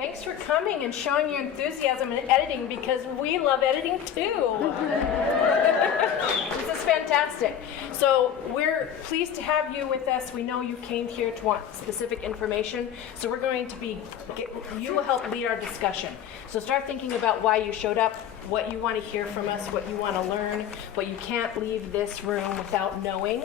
Thanks for coming and showing your enthusiasm in editing, because we love editing too. This is fantastic. So we're pleased to have you with us. We know you came here to want specific information, so we're going to you will help lead our discussion. So start thinking about why you showed up, what you want to hear from us, what you want to learn, what you can't leave this room without knowing.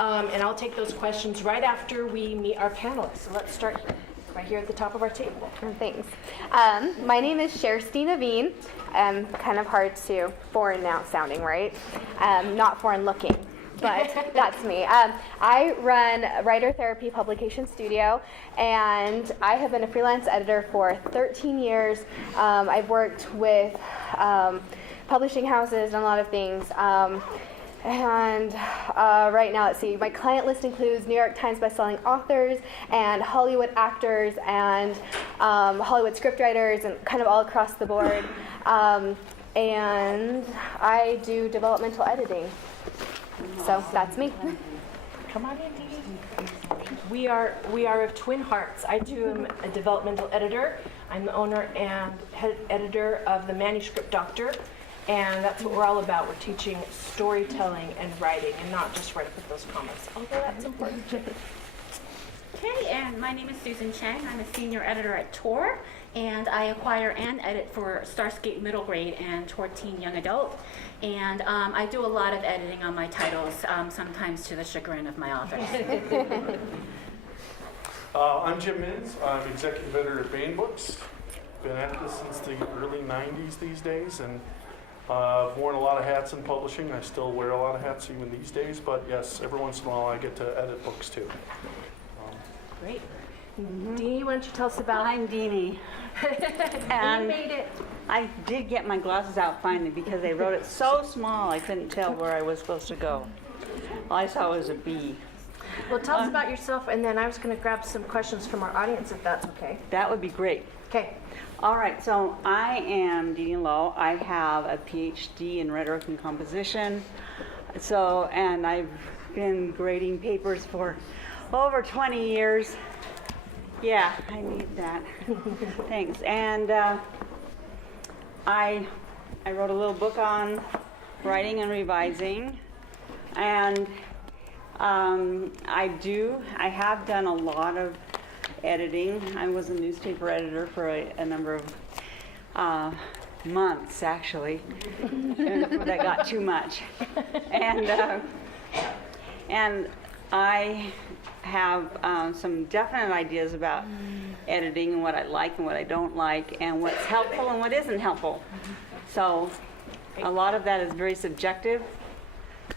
And I'll take those questions right after we meet our panelists. So let's start here, right here at the top of our table. Thanks. My name is Chersti Nieveen. Kind of hard to, foreign now sounding, right? Not foreign looking, but that's me. I run a writer therapy publication studio, and I have been a freelance editor for 13 years. I've worked with publishing houses and a lot of things. And right now, let's see, my client list includes New York Times bestselling authors and Hollywood actors and Hollywood scriptwriters and kind of all across the board. And I do developmental editing. So that's me. Come on in, Dee. We are of twin hearts. I too am a developmental editor. I'm the owner and head editor of the Manuscript Doctor. And that's what we're all about. We're teaching storytelling and writing, and not just writing with those comments, although that's important too. Okay, and my name is Susan Chang. I'm a senior editor at Tor, and I acquire and edit for Starscape Middle Grade and Tor Teen Young Adult. And I do a lot of editing on my titles, sometimes to the chagrin of my authors. I'm Jim Minz. I'm executive editor at Bain Books. Been at this since the early 90s these days, and I've worn a lot of hats in publishing. I still wear a lot of hats even these days, but yes, every once in a while I get to edit books too. Great. Dene, why don't you tell us about... I'm Dene. And you made it. I did get my glasses out finally because they wrote it so small I couldn't tell where I was supposed to go. All I saw was a B. Well, tell us about yourself, and then I was going to grab some questions from our audience, if that's okay. That would be great. Okay. All right, so I am Dene Low. I have a PhD in rhetoric and composition. And I've been grading papers for over 20 years. Yeah, I need that. Thanks. And I wrote a little book on writing and revising. And I have done a lot of editing. I was a newspaper editor for a number of months, actually. That got too much. And I have some definite ideas about editing and what I like and what I don't like and what's helpful and what isn't helpful. So a lot of that is very subjective.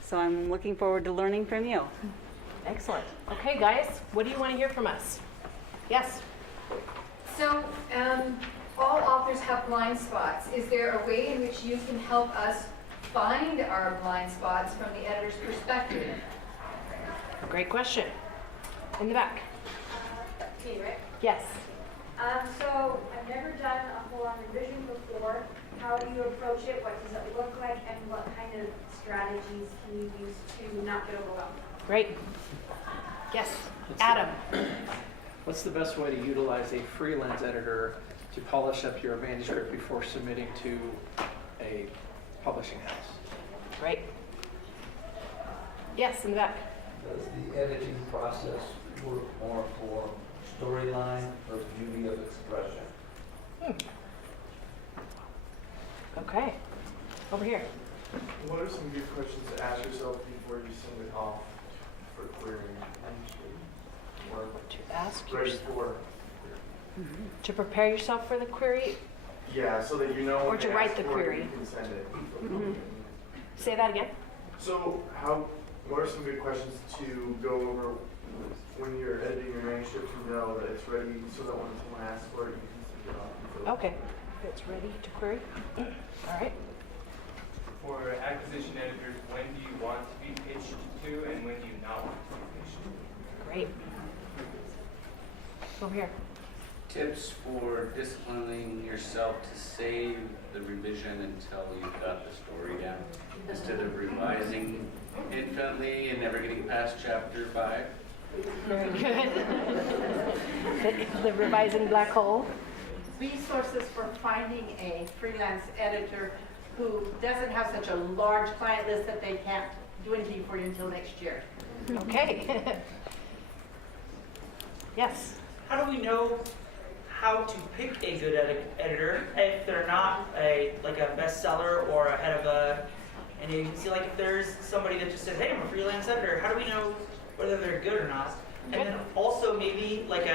So I'm looking forward to learning from you. Excellent. Okay, guys, what do you want to hear from us? Yes? So, all authors have blind spots. Is there a way in which you can help us find our blind spots from the editor's perspective? Great question. In the back. Me, right? Yes. So I've never done a full-on revision before. How do you approach it? What does it look like? And what kind of strategies can you use to not get overwhelmed? Great. Yes. Adam. What's the best way to utilize a freelance editor to polish up your manuscript before submitting to a publishing house? Great. Yes, in the back. Does the editing process work more for storyline or beauty of expression? Okay. Over here. What are some good questions to ask yourself before you send it off for querying? Or To ask ready yourself. for? To prepare yourself for the query. Yeah, so that you know Or when to they write ask the for it, query. you can send it. Say that again. So what are some good questions to go over when you're editing your manuscript to know that it's ready so that when someone asks for it, you can send it off? Okay. It's ready to query. All right. For acquisition editors, when do you want to be pitched to and when do you not want to be pitched to? Great. Over here. Tips for disciplining yourself to save the revision until you've got the story down, instead of revising infinitely and never getting past chapter 5. Very good. The revising black hole. resources for finding a freelance editor who doesn't have such a large client list that they can't do anything for you until next year. Okay. Yes. How do we know how to pick a good editor if they're not like a bestseller or a head of an agency? Like if there's somebody that just says, "Hey, I'm a freelance editor," how do we know whether they're good or not? And then also maybe like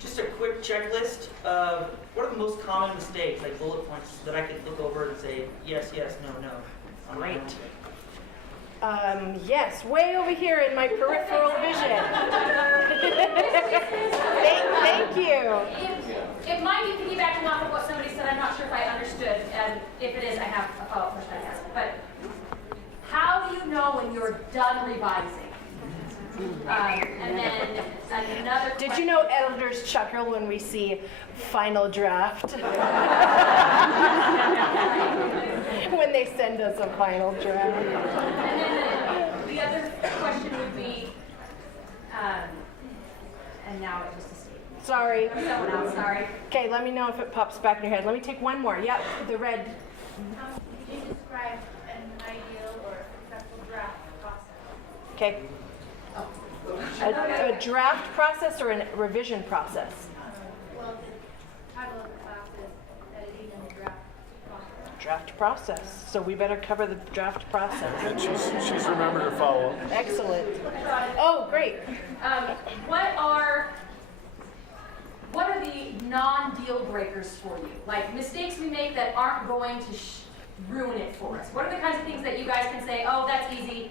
just a quick checklist of what are the most common mistakes, like bullet points that I could look over and say yes, yes, no, no. On my own. Yes, way over here in my peripheral vision. Thank you. It might be piggybacking off of what somebody said. I'm not sure if I understood, and if it is, I have a follow-up question I ask. But how do you know when you're done revising? And then another question. Did you know editors chuckle when we see final draft? When they send us a final draft. And then the other question would be, and now it just escaped me. Sorry. Someone else, sorry. Okay, let me know if it pops back in your head. Let me take one more. Yep, the red. Can you describe an ideal or successful draft process? Okay. A draft process or a revision process? Well, the title of the class is editing and the draft process. Draft process. So we better cover the draft process. And she's remembered her follow-up. Excellent. Oh, great. What are the non-deal breakers for you? Like mistakes we make that aren't going to ruin it for us. What are the kinds of things that you guys can say, oh, that's easy,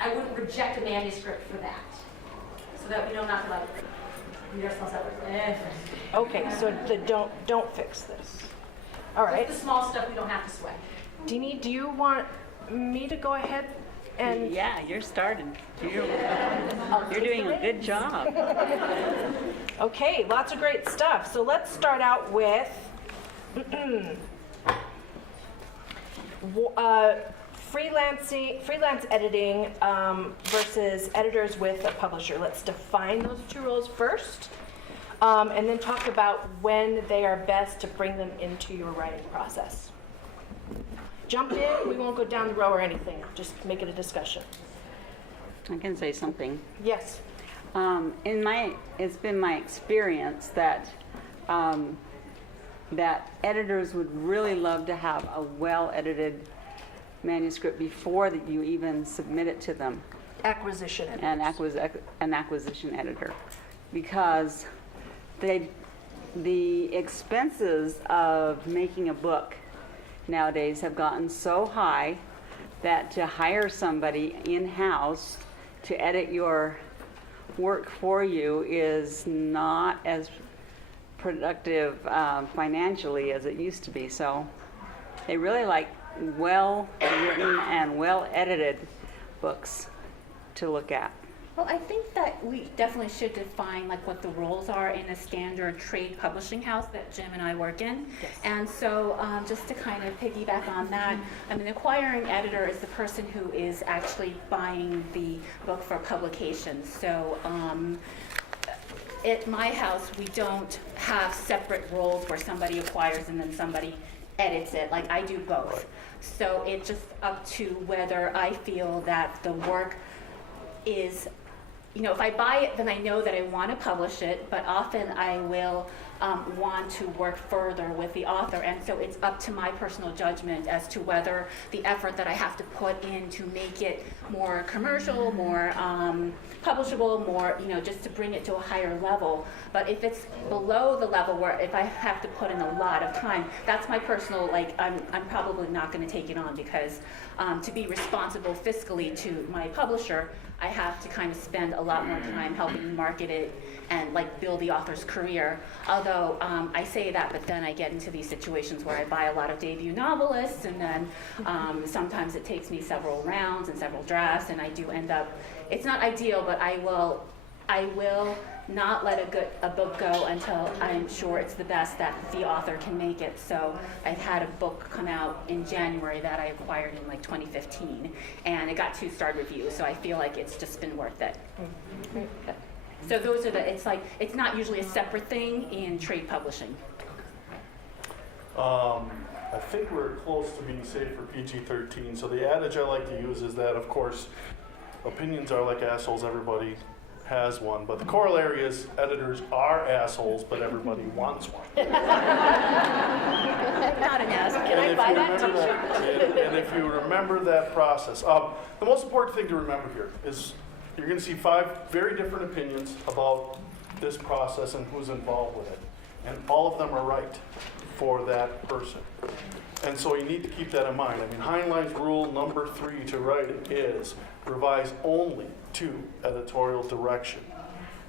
I wouldn't reject a manuscript for that. So that we don't have to like beat ourselves up with Okay, so the don't fix this. All right. Just the small stuff we don't have to sweat. Dene, do you want me to go ahead and? Yeah, you're starting. You're doing a good job. Okay, lots of great stuff. So let's start out with freelance editing versus editors with a publisher. Let's define those two roles first, and then talk about when they are best to bring them into your writing process. Jump in. We won't go down the row or anything. Just make it a discussion. I can say something. Yes. It's been my experience that that editors would really love to have a well-edited manuscript before that you even submit it to them. Acquisition editors. An acquisition editor, because the expenses of making a book nowadays have gotten so high that to hire somebody in-house to edit your work for you is not as productive financially as it used to be. So they really like well-written and well-edited books to look at. Well, I think that we definitely should define like what the roles are in a standard trade publishing house that Jim and I work in. Yes. And so just to kind of piggyback on that, I mean, the acquiring editor is the person who is actually buying the book for publication. So at my house, we don't have separate roles where somebody acquires and then somebody edits it. Like I do both. So it's just up to whether I feel that the work is, you know, if I buy it, then I know that I want to publish it, but often I will want to work further with the author, and so it's up to my personal judgment as to whether the effort that I have to put in to make it more commercial, more publishable, more, you know, just to bring it to a higher level. But if it's below the level where if I have to put in a lot of time, that's my personal, like, I'm probably not going to take it on, because to be responsible fiscally to my publisher, I have to kind of spend a lot more time helping market it and like build the author's career. Although I say that, but then I get into these situations where I buy a lot of debut novelists, and then sometimes it takes me several rounds and several drafts, and I do end up, it's not ideal, but I will not let a book go until I'm sure it's the best that the author can make it. So I had a book come out in January that I acquired in like 2015, and it got 2-star reviews, so I feel like it's just been worth it. So those are it's not usually a separate thing in trade publishing. I think we're close to being safe for PG-13. So the adage I like to use is that, of course, opinions are like assholes. Everybody has one. But the corollary is editors are assholes, but everybody wants one. Not an asshole. Can I buy that t-shirt? And if you remember that process, the most important thing to remember here is you're going to see 5 very different opinions about this process and who's involved with it. And all of them are right for that person. And so you need to keep that in mind. I mean, Heinlein's rule number 3 to write it is revise only to editorial direction.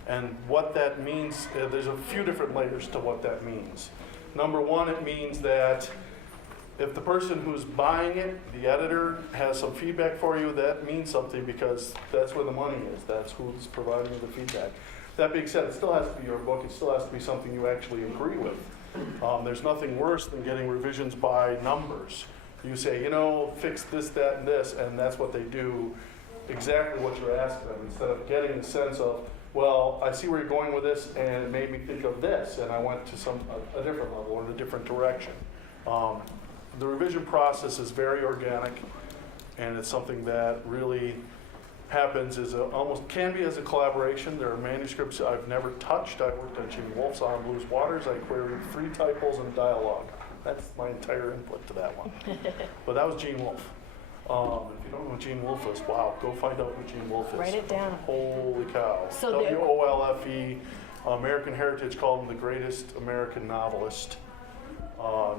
And what that means, there's a few different layers to what that means. Number 1, it means that if the person who's buying it, the editor, has some feedback for you, that means something because that's where the money is. That's who's providing you the feedback. That being said, it still has to be your book. It still has to be something you actually agree with. There's nothing worse than getting revisions by numbers. You say, fix this, that, and this, and that's what they do, exactly what you're asking them, instead of getting the sense of, well, I see where you're going with this, and it made me think of this, and I went to a different level or in a different direction. The revision process is very organic, and it's something that really happens can be as a collaboration. There are manuscripts I've never touched. I worked on Gene Wolfe's On Blues Waters. I queried 3 typos and dialogue. That's my entire input to that one. But that was Gene Wolfe. If you don't know who Gene Wolfe is, wow, go find out who Gene Wolfe is. Write it down. Holy cow. So WOLFE. American Heritage called him the greatest American novelist.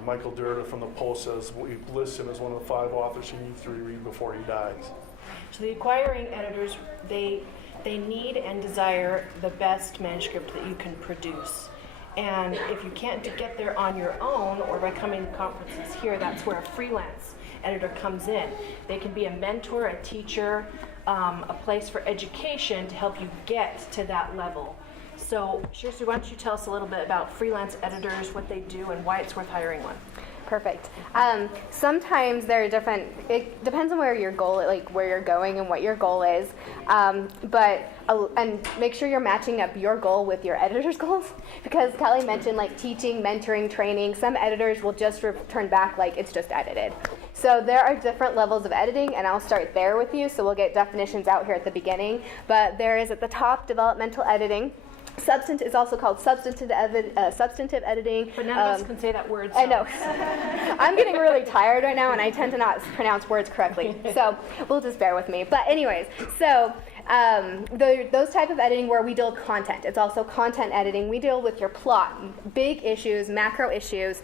Michael Durda from the Post says we list him as one of the 5 authors he needs to reread before he dies. So the acquiring editors, they need and desire the best manuscript that you can produce. And if you can't get there on your own or by coming to conferences here, that's where a freelance editor comes in. They can be a mentor, a teacher, a place for education to help you get to that level. So, Chersti, why don't you tell us a little bit about freelance editors, what they do, and why it's worth hiring one? Perfect. Sometimes there are different, it depends on where your goal, like where you're going and what your goal is. And make sure you're matching up your goal with your editor's goals. Because Callie mentioned like teaching, mentoring, training. Some editors will just return back like it's just edited. So there are different levels of editing, and I'll start there with you. So we'll get definitions out here at the beginning. But there is at the top developmental editing. Substantive is also called substantive editing. But none of us can say that word. So. I know. I'm getting really tired right now, and I tend to not pronounce words correctly. So we'll just bear with me. But anyways, so those type of editing where we deal with content. It's also content editing. We deal with your plot, big issues, macro issues,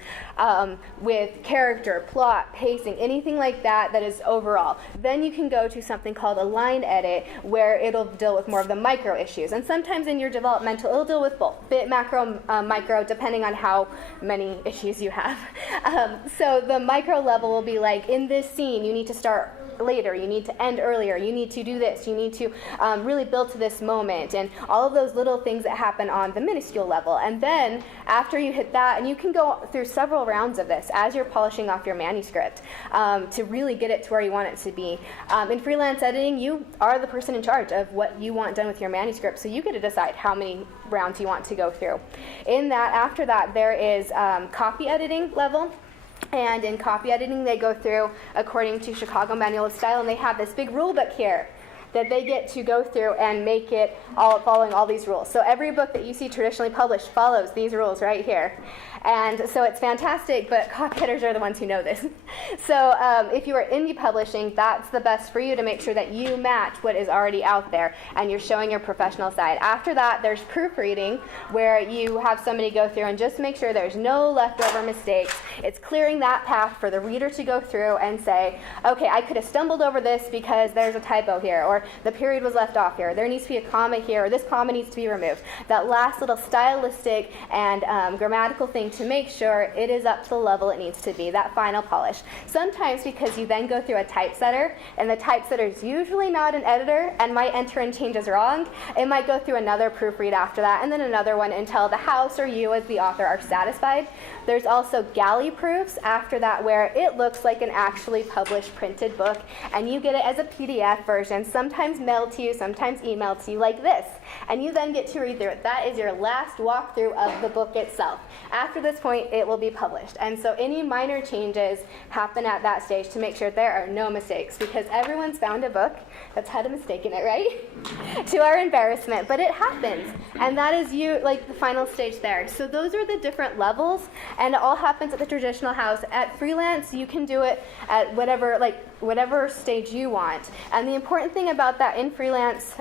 with character, plot, pacing, anything like that that is overall. Then you can go to something called a line edit where it'll deal with more of the micro issues. And sometimes in your developmental, it'll deal with both, bit, macro, micro, depending on how many issues you have. So the micro level will be like, in this scene, you need to start later, you need to end earlier, you need to do this, you need to really build to this moment, and all of those little things that happen on the minuscule level. And then after you hit that, and you can go through several rounds of this as you're polishing off your manuscript to really get it to where you want it to be. In freelance editing, you are the person in charge of what you want done with your manuscript, so you get to decide how many rounds you want to go through. In that, after that, there is copy editing level. And in copy editing, they go through according to Chicago Manual of Style, and they have this big rule book here that they get to go through and make it all following all these rules. So every book that you see traditionally published follows these rules right here. And so it's fantastic, but copy editors are the ones who know this. So if you are indie publishing, that's the best for you to make sure that you match what is already out there and you're showing your professional side. After that, there's proofreading, where you have somebody go through and just make sure there's no leftover mistakes. It's clearing that path for the reader to go through and say, okay, I could have stumbled over this because there's a typo here, or the period was left off here, there needs to be a comma here, or this comma needs to be removed. That last little stylistic and grammatical thing to make sure it is up to the level it needs to be, that final polish. Sometimes because you then go through a typesetter, and the typesetter is usually not an editor and might enter in changes wrong, it might go through another proofread after that, and then another one until the house or you as the author are satisfied. There's also galley proofs after that, where it looks like an actually published printed book, and you get it as a PDF version. Some sometimes mailed to you, sometimes emailed to you like this. And you then get to read through it. That is your last walkthrough of the book itself. After this point, it will be published. And so any minor changes happen at that stage to make sure there are no mistakes, because everyone's found a book that's had a mistake in it, right? To our embarrassment, but it happens. And that is the final stage there. So those are the different levels, and it all happens at the traditional house. At Freelance, you can do it at whatever stage you want. And the important thing about that in Freelance,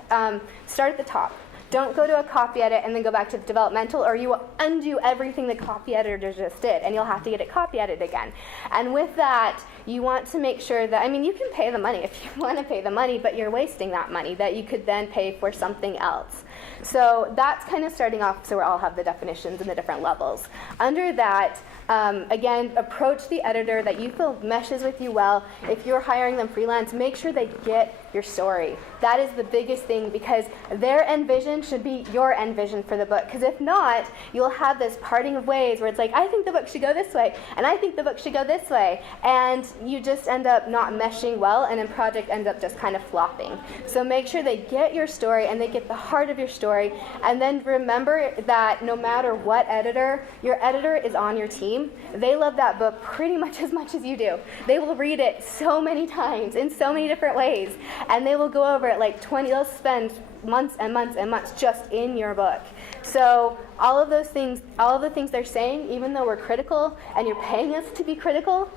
start at the top. Don't go to a copy edit and then go back to the developmental, or you will undo everything the copy editor just did, and you'll have to get it copy edited again. And with that, you want to make sure that, you can pay the money if you want to pay the money, but you're wasting that money that you could then pay for something else. So that's kind of starting off, so we all have the definitions and the different levels. Under that, again, approach the editor that you feel meshes with you well. If you're hiring them freelance, make sure they get your story. That is the biggest thing, because their end vision should be your end vision for the book. Because if not, you'll have this parting of ways where it's like, I think the book should go this way, and I think the book should go this way. And you just end up not meshing well, and then project ends up just kind of flopping. So make sure they get your story and they get the heart of your story. And then remember that no matter what editor, your editor is on your team. They love that book pretty much as you do. They will read it so many times in so many different ways. And they will go over it like 20, they'll spend months and months and months just in your book. So all of those things, all of the things they're saying, even though we're critical and you're paying us to be critical,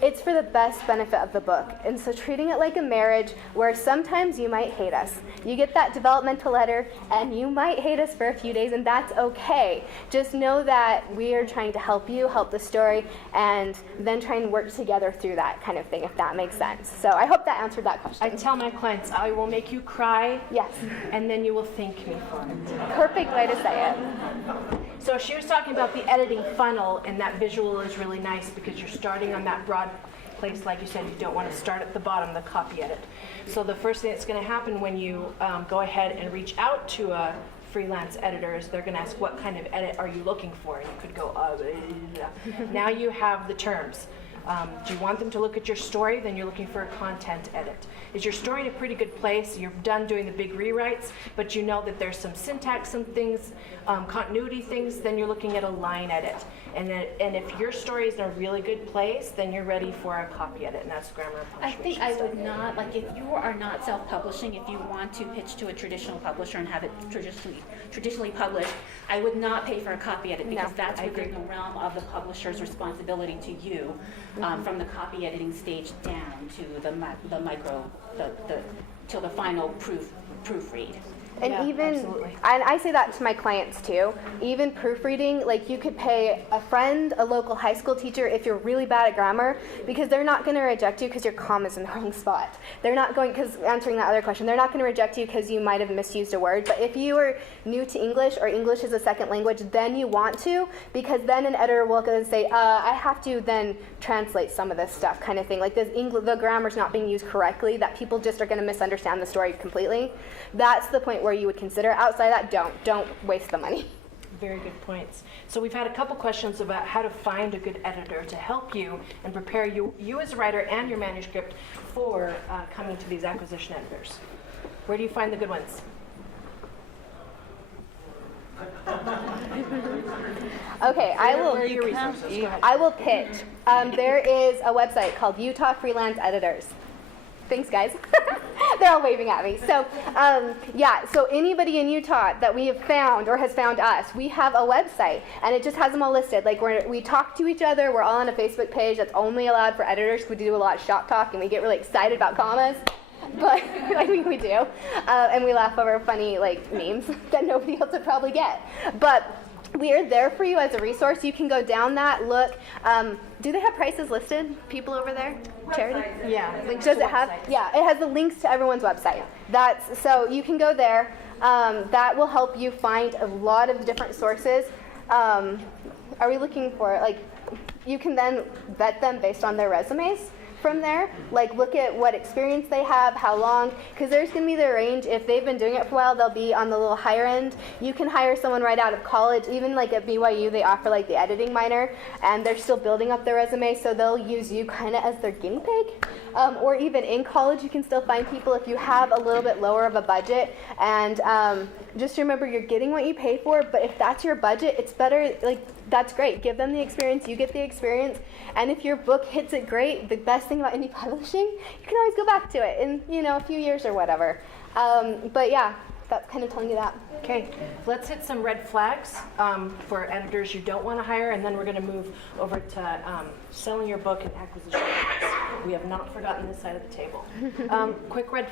it's for the best benefit of the book. And so treating it like a marriage, where sometimes you might hate us. You get that developmental letter and you might hate us for a few days, and that's okay. Just know that we are trying to help you, help the story, and then try and work together through that kind of thing, if that makes sense. So I hope that answered that question. I tell my clients, I will make you cry. Yes. And then you will thank me for it. Perfect way to say it. So she was talking about the editing funnel, and that visual is really nice because you're starting on that broad place. Like you said, you don't want to start at the bottom, the copy edit. So the first thing that's going to happen when you go ahead and reach out to a freelance editor is they're going to ask, what kind of edit are you looking for? And you could go, now you have the terms. Do you want them to look at your story? Then you're looking for a content edit. Is your story in a pretty good place? You're done doing the big rewrites, but you know that there's some syntax, some things, continuity things, then you're looking at a line edit. And if your story is in a really good place, then you're ready for a copy edit, and that's grammar and I punctuation think I stuff. would not, like if you are not self-publishing, if you want to pitch to a traditional publisher and have it traditionally published, I would not pay for a copy edit, because that's within the realm of the publisher's responsibility to you, from the copy editing stage down to the micro, till the final proofread. And and I say that to my clients too, even proofreading, like you could pay a friend, a local high school teacher if you're really bad at grammar, because they're not going to reject you because your comma's in the wrong spot. They're not going, because answering that other question, they're not going to reject you because you might have misused a word. But if you are new to English, or English is a second language, then you want to, because then an editor will go and say, I have to then translate some of this stuff, kind of thing. Like the grammar's not being used correctly, that people just are going to misunderstand the story completely. That's the point where you would consider. Outside that, don't waste the money. Very good points. So we've had a couple questions about how to find a good editor to help you and prepare you as a writer and your manuscript for coming to these acquisition editors. Where do you find the good ones? Okay, I will pitch. There is a website called Utah Freelance Editors. Thanks, guys. They're all waving at me. So, so anybody in Utah that we have found or has found us, we have a website, and it just has them all listed. Like, we talk to each other. We're all on a Facebook page that's only allowed for editors. We do a lot of shop talk, and we get really excited about commas. But I think we do. And we laugh over funny, memes that nobody else would probably get. But we are there for you as a resource. You can go down that, look. Do they have prices listed, people over there? Charity? Yeah. Does it have? Yeah, it has the links to everyone's website. So you can go there. That will help you find a lot of different sources. Are we looking for, you can then vet them based on their resumes from there. Look at what experience they have, how long, because there's going to be the range. If they've been doing it for a while, they'll be on the little higher end. You can hire someone right out of college. Even at BYU, they offer the editing minor, and they're still building up their resume, so they'll use you kind of as their guinea pig. or even in college, you can still find people if you have a little bit lower of a budget. And just remember, you're getting what you pay for, but if that's your budget, it's better, like, that's great. Give them the experience, you get the experience, and if your book hits it great, the best thing about indie publishing, you can always go back to it in, you know, a few years or whatever. But yeah, that's kind of telling you that. Okay, let's hit some red flags for editors you don't want to hire, and then we're going to move over to selling your book and acquisition. We have not forgotten this side of the table. Quick red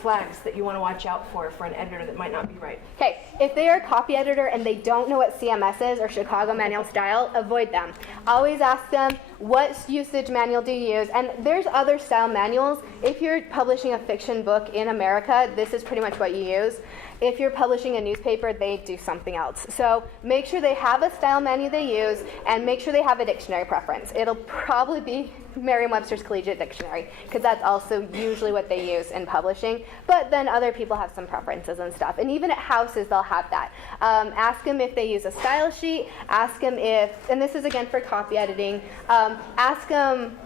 flags that you want to watch out for an editor that might not be right. Okay, if they are a copy editor and they don't know what CMS is or Chicago Manual Style, avoid them. Always ask them, what usage manual do you use? And there's other style manuals. If you're publishing a fiction book in America, this is pretty much what you use. If you're publishing a newspaper, they do something else. So make sure they have a style manual they use, and make sure they have a dictionary preference. It'll probably be Merriam-Webster's Collegiate Dictionary, because that's also usually what they use in publishing. But then other people have some preferences and stuff. And even at houses, they'll have that. Ask them if they use a style sheet. Ask them if, and this is again for copy editing, ask them,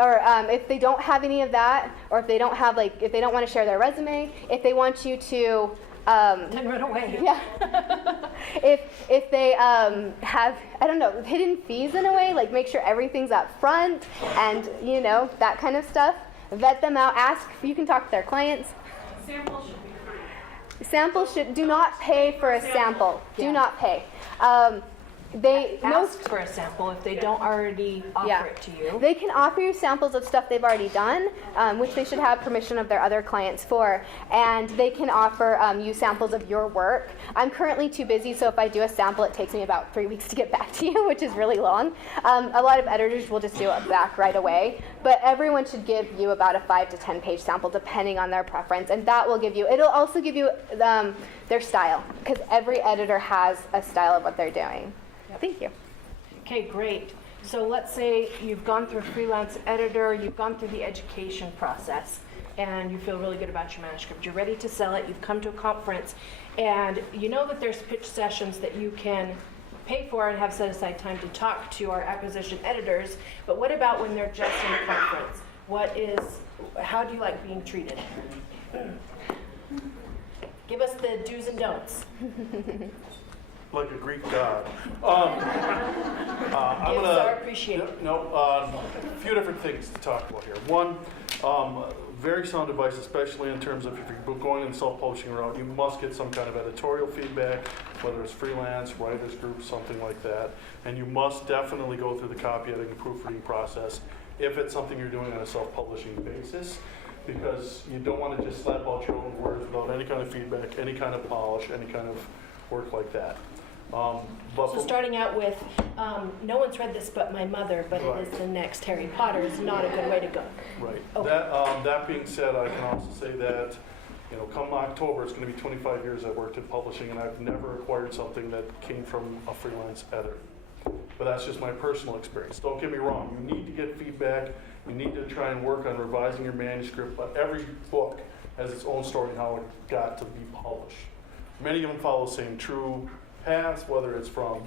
or if they don't have any of that, or if they don't have, like, if they don't want to share their resume, if they want you to Then run away. Yeah. if they have, I don't know, hidden fees in a way, like make sure everything's up front and, you know, that kind of stuff. Vet them out. Ask, you can talk to their clients. Samples should be free. Samples do not pay for a sample. Yeah. Do not pay. Ask for a sample if they don't already offer it to you. They can offer you samples of stuff they've already done, which they should have permission of their other clients for, and they can offer you samples of your work. I'm currently too busy, so if I do a sample, it takes me about 3 weeks to get back to you, which is really long. A lot of editors will just do it back right away, but everyone should give you about a 5 to 10 page sample depending on their preference, and that will give you, it'll also give you their style, because every editor has a style of what they're doing. Thank you. Okay, great. So let's say you've gone through a freelance editor, you've gone through the education process, and you feel really good about your manuscript. You're ready to sell it, you've come to a conference, and you know that there's pitch sessions that you can pay for and have set aside time to talk to our acquisition editors, but what about when they're just in a conference? How do you like being treated? Give us the do's and don'ts. Like a Greek god. Gifts are appreciated. A few different things to talk about here. One, very sound advice, especially in terms of if you're going in the self-publishing route, you must get some kind of editorial feedback, whether it's freelance, writers group, something like that. And you must definitely go through the copy editing and proofreading process if it's something you're doing on a self-publishing basis, because you don't want to just slap out your own words without any kind of feedback, any kind of polish, any kind of work like that. So starting out with, no one's read this but my mother, but it is the next Harry Potter is not a good way to go. Right. Okay. That being said, I can also say that, come October, it's going to be 25 years I've worked in publishing, and I've never acquired something that came from a freelance editor. But that's just my personal experience. Don't get me wrong. You need to get feedback. You need to try and work on revising your manuscript, but every book has its own story and how it got to be published. Many of them follow the same true paths, whether it's from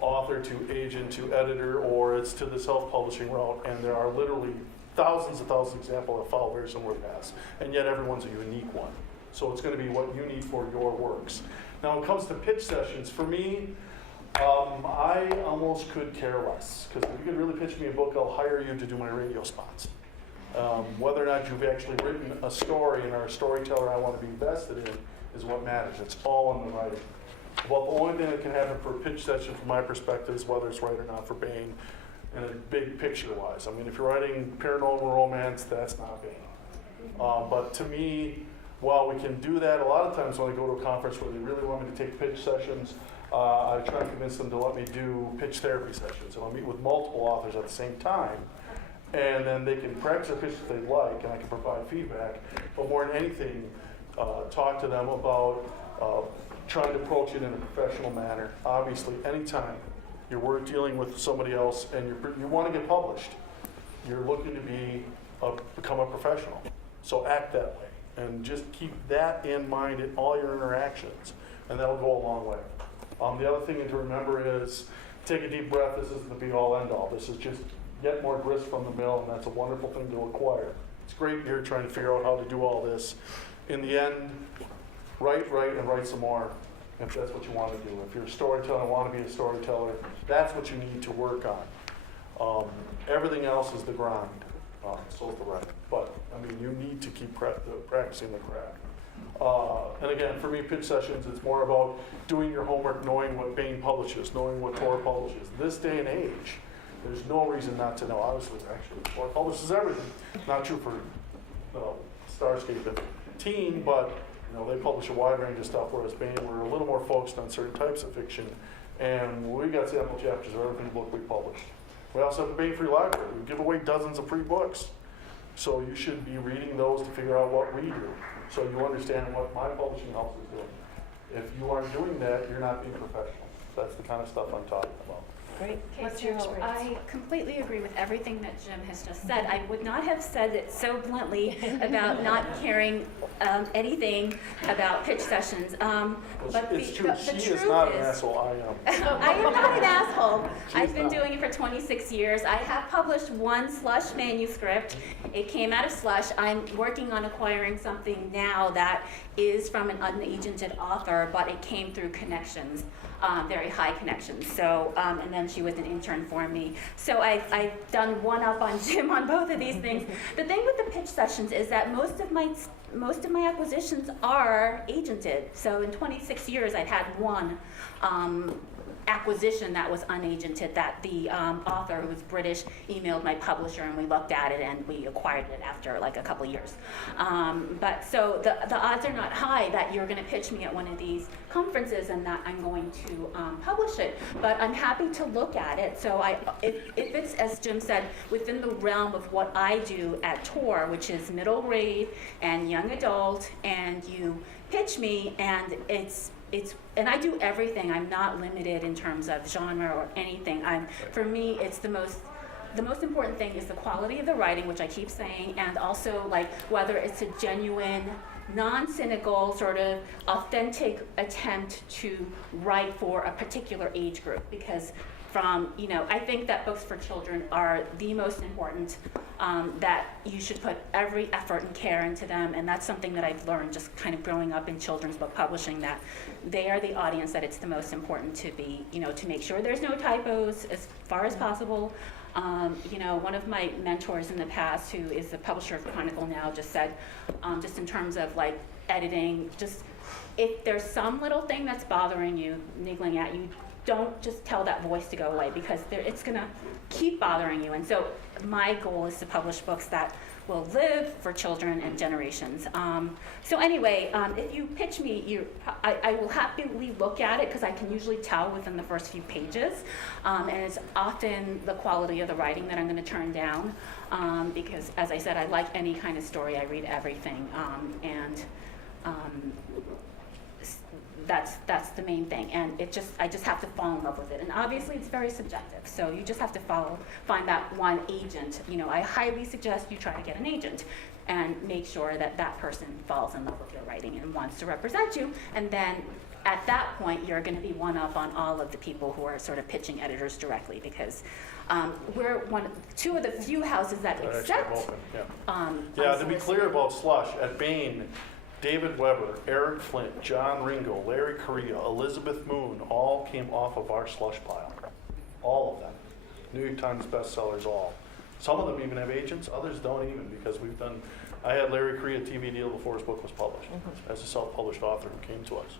author to agent to editor, or it's to the self-publishing route, and there are literally thousands and thousands of examples that follow very similar paths, and yet everyone's a unique one. So it's going to be what you need for your works. Now when it comes to pitch sessions, for me, I almost could care less, because if you could really pitch me a book, I'll hire you to do my radio spots. Whether or not you've actually written a story and are a storyteller I want to be invested in is what matters. It's all in the writing. Well, the only thing that can happen for a pitch session from my perspective is whether it's right or not for Bain, and a big picture-wise. I mean, if you're writing paranormal romance, that's not Bain. But to me, while we can do that, a lot of times when I go to a conference where they really want me to take pitch sessions, I try to convince them to let me do pitch therapy sessions. And I'll meet with multiple authors at the same time, and then they can practice their pitch if they like, and I can provide feedback. But more than anything, talk to them about trying to approach it in a professional manner. Obviously, anytime you're dealing with somebody else and you want to get published, you're looking to become a professional. So act that way, and just keep that in mind in all your interactions, and that'll go a long way. The other thing to remember is take a deep breath. This isn't the be-all, end-all. This is just get more grist from the mill, and that's a wonderful thing to acquire. It's great you're trying to figure out how to do all this. In the end, write, and write some more if that's what you want to do. If you're a storyteller and want to be a storyteller, that's what you need to work on. Everything else is the grind. So is the writing. But, I mean, you need to keep practicing the craft. And again, for me, pitch sessions, it's more about doing your homework, knowing what Bain publishes, knowing what Tor publishes. This day and age, there's no reason not to know. Obviously, actually, Tor publishes everything. Not true for Starscape and Teen, but they publish a wide range of stuff, whereas Bain, we're a little more focused on certain types of fiction. And we got sample chapters of every book we publish. We also have a Bain Free Library. We give away dozens of free books. So you should be reading those to figure out what we do, so you understand what my publishing house is doing. If you aren't doing that, you're not being professional. That's the kind of stuff I'm talking about. Great. Okay, What's your so experience? I completely agree with everything that Jim has just said. I would not have said it so bluntly about not caring anything about pitch sessions. But It's the true. truth She is not an is, asshole. I am. I am not an asshole. I've been not. doing it for 26 years. I have published one Slush manuscript. It came out of Slush. I'm working on acquiring something now that is from an unagented author, but it came through connections, very high connections. So, and then she was an intern for me. So I've done one up on Jim on both of these things. The thing with the pitch sessions is that most of my acquisitions are agented. So in 26 years, I've had one acquisition that was unagented, that the author, who was British, emailed my publisher, and we looked at it and we acquired it after like a couple of years. But so the odds are not high that you're going to pitch me at one of these conferences and that I'm going to publish it. But I'm happy to look at it. So if it's, as Jim said, within the realm of what I do at Tor, which is middle grade and young adult, and you pitch me and and I do everything. I'm not limited in terms of genre or anything. For me, it's the most important thing is the quality of the writing, which I keep saying, and also like whether it's a genuine, non-cynical, sort of authentic attempt to write for a particular age group. Because I think that books for children are the most important, that you should put every effort and care into them, and that's something that I've learned just kind of growing up in children's book publishing, that they are the audience that it's the most important to be, to make sure there's no typos as far as possible. One of my mentors in the past, who is the publisher of Chronicle now, just said, just in terms of like editing, just if there's some little thing that's bothering you, niggling at you, don't just tell that voice to go away, because it's going to keep bothering you. And so my goal is to publish books that will live for children and generations. So anyway, if you pitch me, I will happily look at it, because I can usually tell within the first few pages. And it's often the quality of the writing that I'm going to turn down, because, as I said, I like any kind of story. I read everything. That's the main thing, and I just have to fall in love with it. And obviously, it's very subjective. So you just have to find that one agent. I highly suggest you try to get an agent, and make sure that that person falls in love with your writing and wants to represent you. And then at that point, you're going to be one up on all of the people who are sort of pitching editors directly, because we're two of the few houses that accept. To be clear about Slush, at Bain, David Weber, Eric Flint, John Ringo, Larry Correa, Elizabeth Moon all came off of our Slush pile. All of them. New York Times bestsellers, all. Some of them even have agents, others don't even, because I had Larry Correa TV deal before his book was published, as a self-published author who came to us.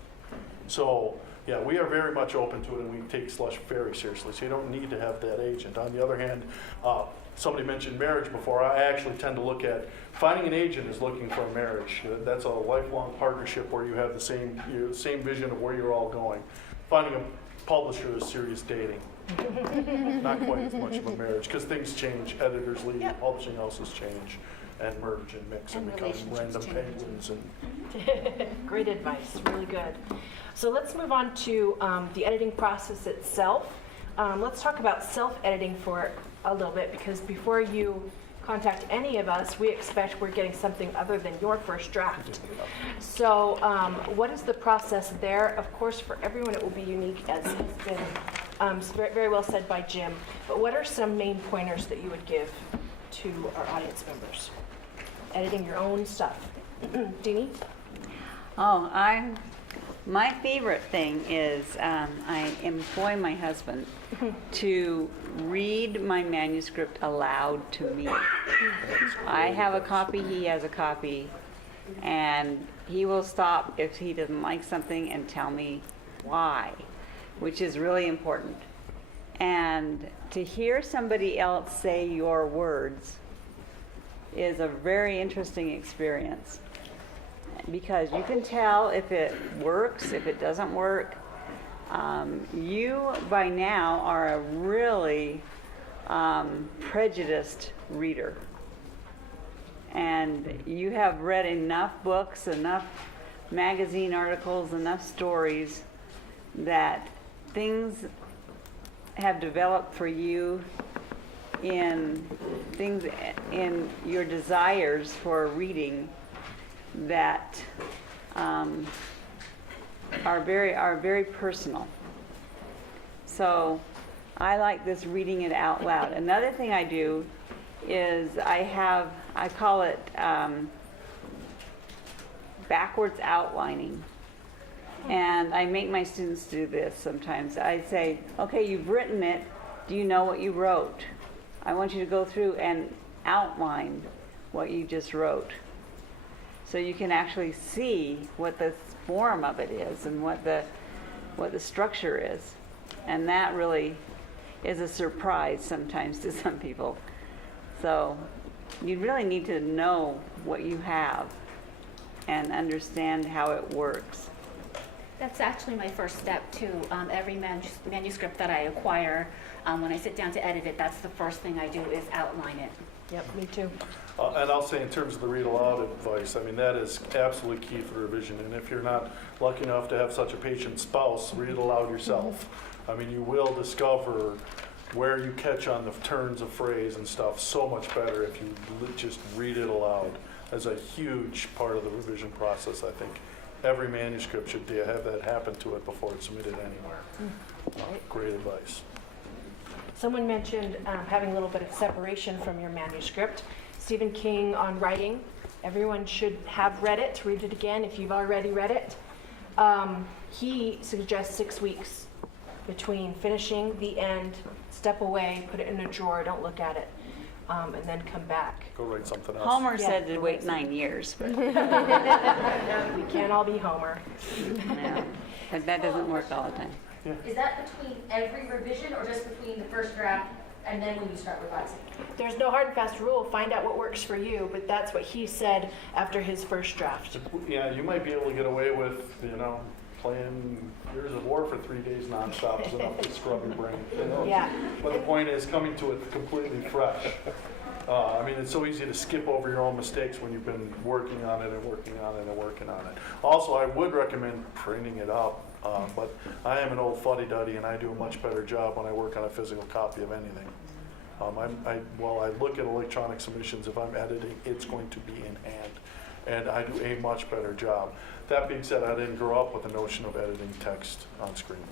So, yeah, we are very much open to it, and we take Slush very seriously, so you don't need to have that agent. On the other hand, somebody mentioned marriage before. I actually tend to look at finding an agent is looking for a marriage. That's a lifelong partnership where you have the same vision of where you're all going. Finding a publisher is serious dating. Not quite as much of a marriage, because things change. Editors leave, publishing houses change, and merge and mix and become random penguins. Great advice, really good. So let's move on to the editing process itself. Let's talk about self-editing for a little bit, because before you contact any of us, we expect we're getting something other than your first draft. So what is the process there? Of course, for everyone it will be unique, as has been Very, very well said by Jim. But what are some main pointers that you would give to our audience members? Editing your own stuff. Dene? Oh, my favorite thing is I employ my husband to read my manuscript aloud to me. I have a copy, he has a copy, and he will stop if he doesn't like something and tell me why, which is really important. And to hear somebody else say your words is a very interesting experience, because you can tell if it works, if it doesn't work. You by now are a really prejudiced reader, and you have read enough books, enough magazine articles, enough stories that things have developed for you in things in your desires for reading that are very personal. So I like this reading it out loud. Another thing I do is I call it backwards outlining. And I make my students do this sometimes. I say, okay, you've written it. Do you know what you wrote? I want you to go through and outline what you just wrote, so you can actually see what the form of it is and what the structure is. And that really is a surprise sometimes to some people. So you really need to know what you have and understand how it works. That's actually my first step to every manuscript that I acquire. When I sit down to edit it, that's the first thing I do is outline it. Yep, me too. And I'll say in terms of the read aloud advice, I mean, that is absolutely key for revision. And if you're not lucky enough to have such a patient spouse, read it aloud yourself. I mean, you will discover where you catch on the turns of phrase and stuff so much better if you just read it aloud. As a huge part of the revision process, I think. Every manuscript should have that happen to it before it's submitted anywhere. Great advice. Someone mentioned having a little bit of separation from your manuscript. Stephen King on writing. Everyone should have read it, read it again if you've already read it. He suggests 6 weeks between finishing the end, step away, put it in a drawer, don't look at it, and then come back. Go write something else. Homer said to wait 9 years, but We can't all be Homer. no, but that doesn't work all the time. Is that between every revision or just between the first draft and then when you start revising? There's no hard and fast rule. Find out what works for you, but that's what he said after his first draft. Yeah, you might be able to get away with, playing Years of War for 3 days nonstop is enough to scrub your brain. Yeah. But the point is coming to it completely fresh. I mean, it's so easy to skip over your own mistakes when you've been working on it and working on it and working on it. Also, I would recommend printing it up, but I am an old fuddy-duddy and I do a much better job when I work on a physical copy of anything. While I look at electronic submissions, if I'm editing, it's going to be in hand. And I do a much better job. That being said, I didn't grow up with the notion of editing text on screen.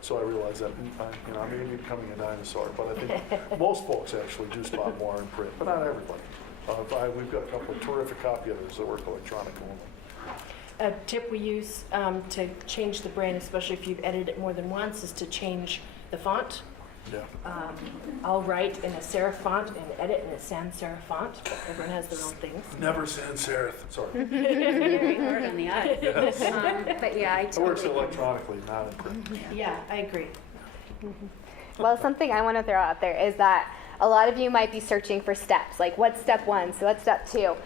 So I realize that I may be becoming a dinosaur, but I think most folks actually do spot more in print, but not everybody. We've got a couple of terrific copy editors that work electronic only. A tip we use to change the brain, especially if you've edited it more than once, is to change the font. Yeah. I'll write in a serif font and edit in a sans serif font, but everyone has their own things. Never sans serif. Sorry. Very hard on the eye. Yes. But yeah, It works electronically, not in print. Yeah, I agree. Well, something I want to throw out there is that a lot of you might be searching for steps, like what's step 1, so what's step 2,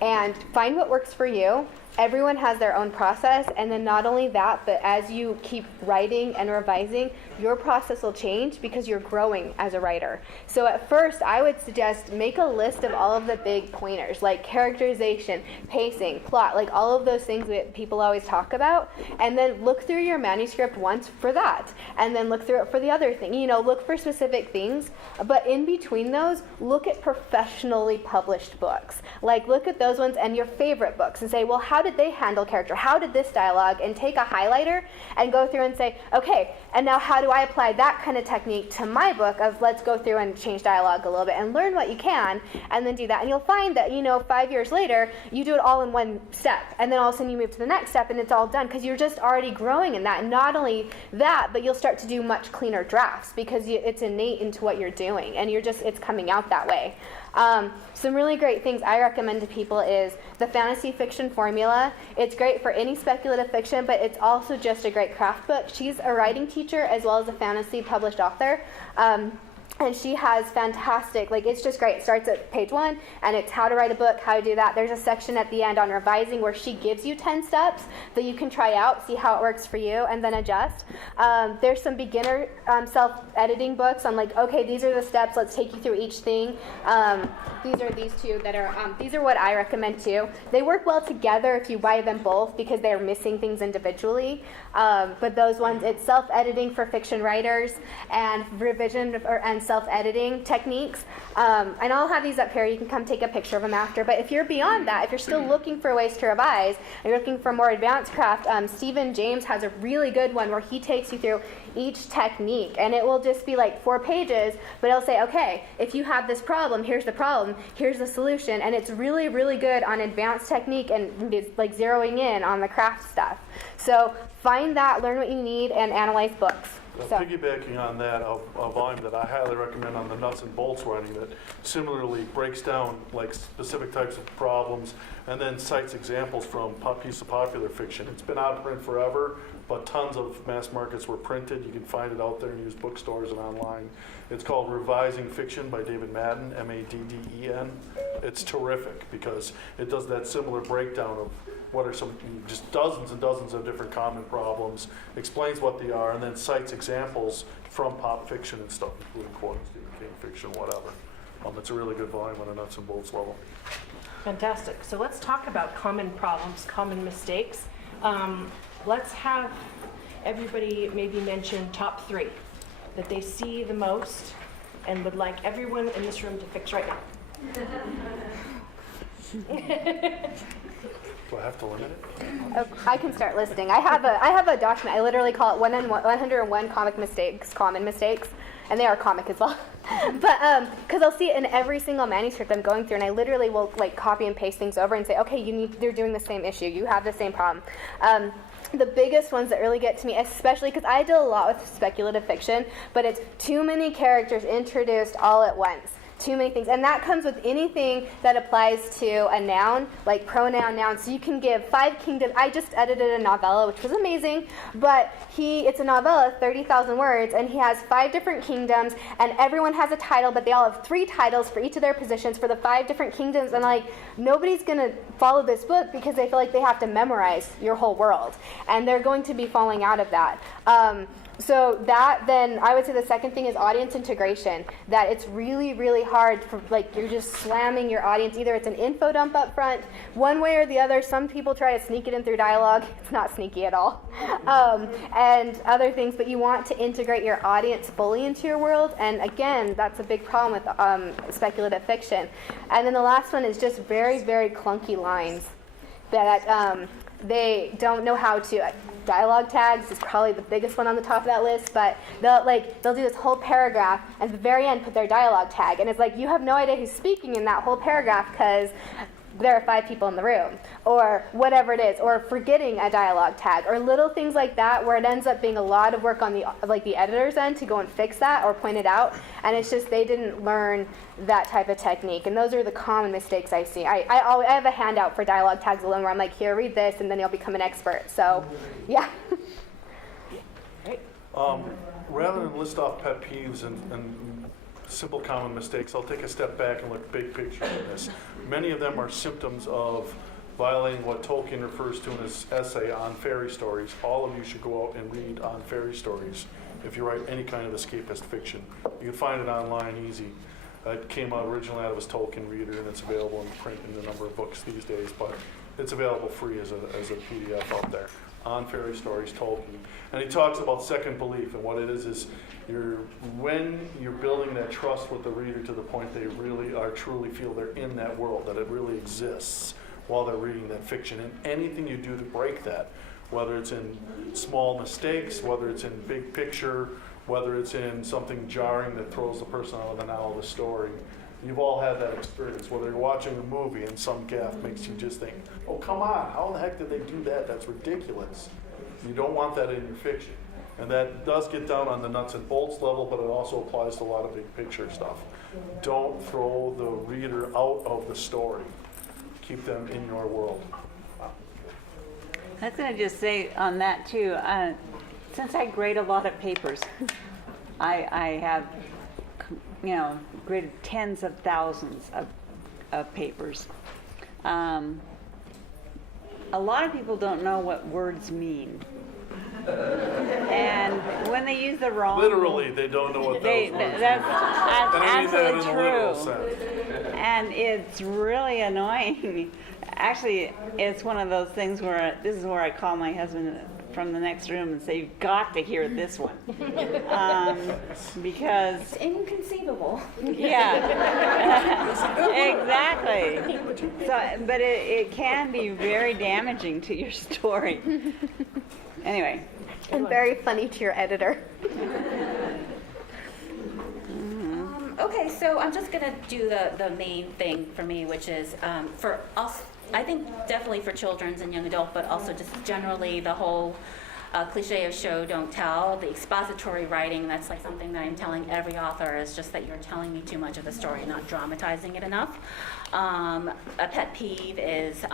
and find what works for you. Everyone has their own process, and then not only that, but as you keep writing and revising, your process will change because you're growing as a writer. So at first, I would suggest make a list of all of the big pointers, like characterization, pacing, plot, like all of those things that people always talk about, and then look through your manuscript once for that, and then look through it for the other thing. Look for specific things, but in between those, look at professionally published books. Like, look at those ones and your favorite books and say, well, how did they handle character? How did this dialogue? And take a highlighter and go through and say, okay, and now how do I apply that kind of technique to my book of let's go through and change dialogue a little bit and learn what you can, and then do that. And you'll find that, 5 years later, you do it all in one step, and then all of a sudden you move to the next step and it's all done because you're just already growing in that. And not only that, but you'll start to do much cleaner drafts because it's innate into what you're doing, and it's coming out that way. Some really great things I recommend to people is the fantasy fiction formula. It's great for any speculative fiction, but it's also just a great craft book. She's a writing teacher as well as a fantasy published author. And she has fantastic, it's just great. It starts at page 1, and it's how to write a book, how to do that. There's a section at the end on revising where she gives you 10 steps that you can try out, see how it works for you, and then adjust. There's some beginner self-editing books on okay, these are the steps, let's take you through each thing. These are these two that are, these are what I recommend too. They work well together if you buy them both because they're missing things individually. But those ones, it's self-editing for fiction writers and revision and self-editing techniques. And I'll have these up here. You can come take a picture of them after. But if you're beyond that, if you're still looking for ways to revise and you're looking for more advanced craft, Stephen James has a really good one where he takes you through each technique. And it will just be 4 pages, but it'll say, okay, if you have this problem, here's the problem, here's the solution. And it's really, really good on advanced technique and zeroing in on the craft stuff. So find that, learn what you need, and analyze books. Well, piggybacking on that, a volume that I highly recommend on the nuts and bolts writing that similarly breaks down specific types of problems and then cites examples from piece of popular fiction. It's been out of print forever, but tons of mass markets were printed. You can find it out there in used bookstores and online. It's called Revising Fiction by David Madden, M-A-D-D-E-N. It's terrific because it does that similar breakdown of what are just dozens and dozens of different common problems, explains what they are, and then cites examples from pop fiction and stuff, including quoting Stephen King fiction, whatever. It's a really good volume on a nuts and bolts level. Fantastic. So let's talk about common problems, common mistakes. Let's have everybody maybe mention top 3 that they see the most and would like everyone in this room to fix right now. Do I have to limit it? Oh, I can start listing. I have a document. I literally call it 101 common mistakes, and they are comic as well. But because I'll see it in every single manuscript I'm going through, and I literally will copy and paste things over and say, okay, they're doing the same issue. You have the same problem. The biggest ones that really get to me, especially because I deal a lot with speculative fiction, but it's too many characters introduced all at once. Too many things. And that comes with anything that applies to a noun, like pronoun, noun. So you can give 5 kingdoms. I just edited a novella, which was amazing, but it's a novella, 30,000 words, and he has 5 different kingdoms, and everyone has a title, but they all have 3 titles for each of their positions for the 5 different kingdoms, and nobody's going to follow this book because they feel like they have to memorize your whole world, and they're going to be falling out of that. So then I would say the second thing is audience integration, that it's really, really hard for, you're just slamming your audience. Either it's an info dump up front, one way or the other. Some people try to sneak it in through dialogue. It's not sneaky at all. And other things, but you want to integrate your audience fully into your world. And again, that's a big problem with speculative fiction. And then the last one is just very, very clunky lines that they don't know how to. Dialogue tags is probably the biggest one on the top of that list, but they'll do this whole paragraph and at the very end put their dialogue tag, and it's you have no idea who's speaking in that whole paragraph because there are 5 people in the room, or whatever it is, or forgetting a dialogue tag, or little things like that where it ends up being a lot of work on the editor's end to go and fix that or point it out, and it's just they didn't learn that type of technique, and those are the common mistakes I see. I have a handout for dialogue tags alone where I'm here, read this, and then you'll become an expert. So, yeah. Rather than list off pet peeves and simple common mistakes, I'll take a step back and look big picture in this. Many of them are symptoms of violating what Tolkien refers to in his essay on fairy stories. All of you should go out and read on fairy stories if you write any kind of escapist fiction. You can find it online easy. It came out originally out of his Tolkien reader, and it's available in print in a number of books these days, but it's available free as a PDF out there. On fairy stories, Tolkien. And he talks about second belief, and what it is when you're building that trust with the reader to the point they really are truly feel they're in that world, that it really exists, while they're reading that fiction. And anything you do to break that, whether it's in small mistakes, whether it's in big picture, whether it's in something jarring that throws the person out of the now of the story. You've all had that experience, whether you're watching a movie and some gaffe makes you just think, oh, come on, how the heck did they do that? That's ridiculous. You don't want that in your fiction. And that does get down on the nuts and bolts level, but it also applies to a lot of big picture stuff. Don't throw the reader out of the story. Keep them in your world. I was going to just say on that too, since I grade a lot of papers, I have, graded tens of thousands of papers. A lot of people don't know what words mean. And when they use the wrong... Literally, they don't know what those words mean. That's absolutely that in true. a literal sense. And it's really annoying. Actually, it's one of those things where this is where I call my husband from the next room and say, "You've got to hear this one," because It's inconceivable. yeah, exactly. So, but it can be very damaging to your story. Anyway, And very funny to your editor. Okay, so I'm just gonna do the main thing for me, which is for us, I think definitely for children's and young adult, but also just generally the whole cliche of show, don't tell, the expository writing, that's like something that I'm telling every author is just that you're telling me too much of the story, not dramatizing it enough. A pet peeve is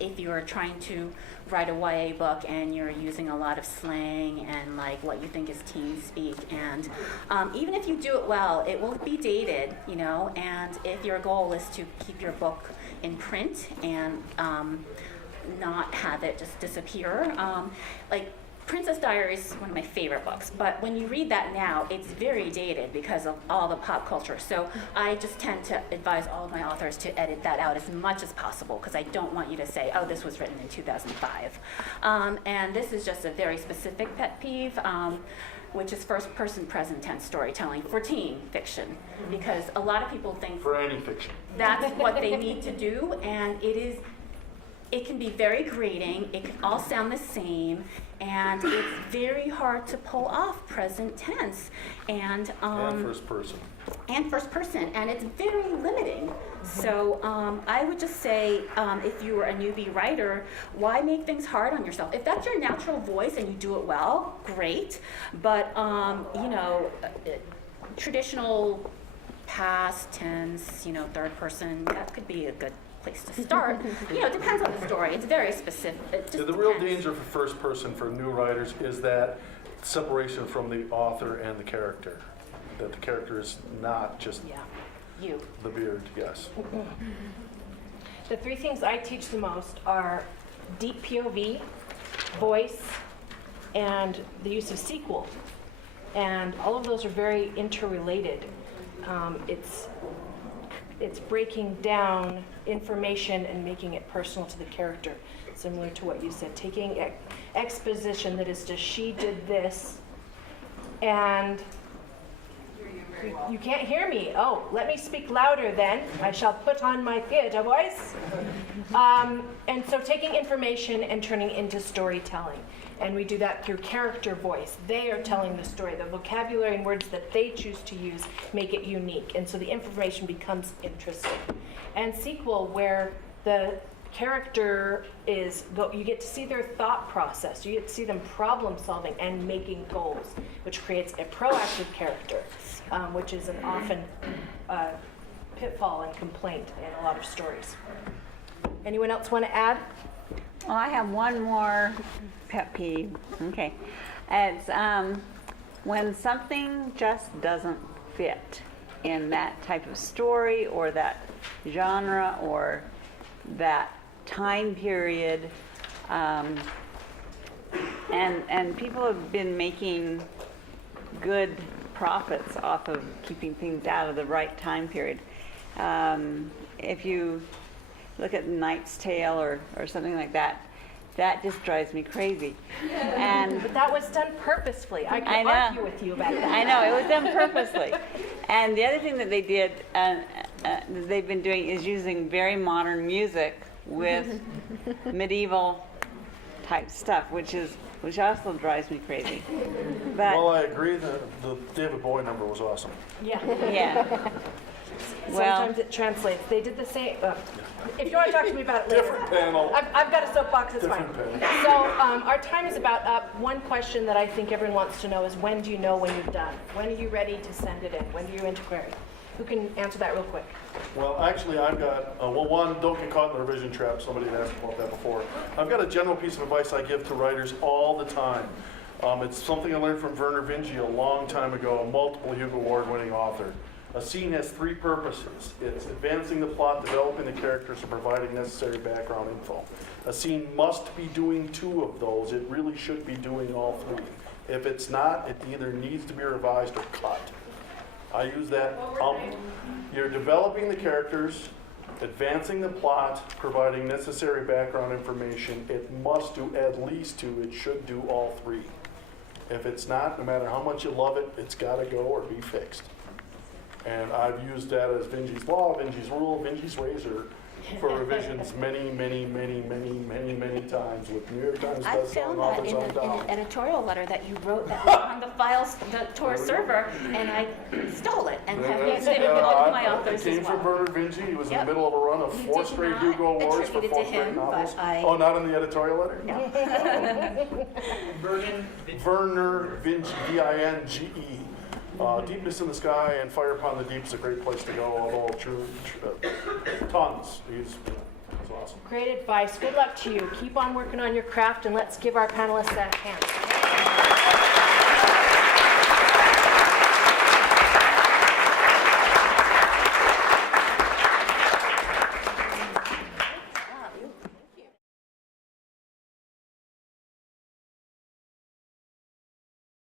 if you're trying to write a YA book and you're using a lot of slang and like what you think is teen speak, and even if you do it well, it will be dated, and if your goal is to keep your book in print and not have it just disappear, like Princess Diaries is one of my favorite books, but when you read that now, it's very dated because of all the pop culture. So I just tend to advise all of my authors to edit that out as much as possible because I don't want you to say, oh, this was written in 2005. And this is just a very specific pet peeve, which is first-person present tense storytelling for teen fiction, because a lot of people think For any fiction. that's what they need to do, and it can be very grating, it can all sound the same, and it's very hard to pull off present tense. And first person. And first person, and it's very limiting. So I would just say, if you were a newbie writer, why make things hard on yourself? If that's your natural voice and you do it well, great. But traditional past tense, third person, that could be a good place to start. It depends on the story. It's very specific. It just The real depends. danger for first person for new writers is that separation from the author and the character. That the character is not just you. The beard, yes. The three things I teach the most are deep POV, voice, and the use of sequel. And all of those are very interrelated. It's breaking down information and making it personal to the character, similar to what you said, taking exposition that is just she did this, and you can't hear me. Oh, let me speak louder then. I shall put on my theater voice. And so taking information and turning into storytelling. And we do that through character voice. They are telling the story. The vocabulary and words that they choose to use make it unique. And so the information becomes interesting. And sequel, where the character you get to see their thought process. You get to see them problem solving and making goals, which creates a proactive character, which is an often pitfall and complaint in a lot of stories. Anyone else want to add? well, I have one more pet peeve. Okay, it's when something just doesn't fit in that type of story or that genre or that time period, and people have been making good profits off of keeping things out of the right time period. If you look at Knight's Tale or something like that, that just drives me crazy. But that was done purposefully. I can argue with you about that. I know, it was done purposely. And the other thing that they did, they've been doing, is using very modern music with medieval type stuff, which also drives me crazy. But Well, I agree that the David Bowie number was awesome. Yeah. yeah, well, Sometimes it translates. They did the same. If you want to talk to me about it later. Different panel. I've got a soapbox, it's fine. Different panel. So our time is about up. One question that I think everyone wants to know is when do you know when you've done? When are you ready to send it in? When do you enter query? Who can answer that real quick? Well, actually, I've got, well, one, don't get caught in the revision trap. Somebody had asked about that before. I've got a general piece of advice I give to writers all the time. It's something I learned from Werner Vinge a long time ago, a multiple Hugo Award-winning author. A scene has three purposes. It's advancing the plot, developing the characters, and providing necessary background info. A scene must be doing two of those. It really should be doing all three. If it's not, it either needs to be revised or cut. I use that. You're developing the characters, advancing the plot, providing necessary background information. It must do at least two. It should do all three. If it's not, no matter how much you love it, it's got to go or be fixed. And I've used that as Vinge's law, Vinge's rule, Vinge's razor for revisions many times with New York Times I bestselling found that authors in on an down. editorial letter that you wrote that was on the files, the Tor server, and I stole it and have used it in all of my authors as well. It came from Werner Vinge. He was in the Yep. middle of a run of You 4 did straight not Hugo Awards for attribute it 4 to straight him, novels. but I- Oh, not in the editorial letter? No. Werner Vinge, V-I-N-G-E. Deepness in the Sky and Fire Upon the Deep is a great place to go, although tons. He's awesome. Great advice. Good luck to you. Keep on working on your craft, and let's give our panelists a hand.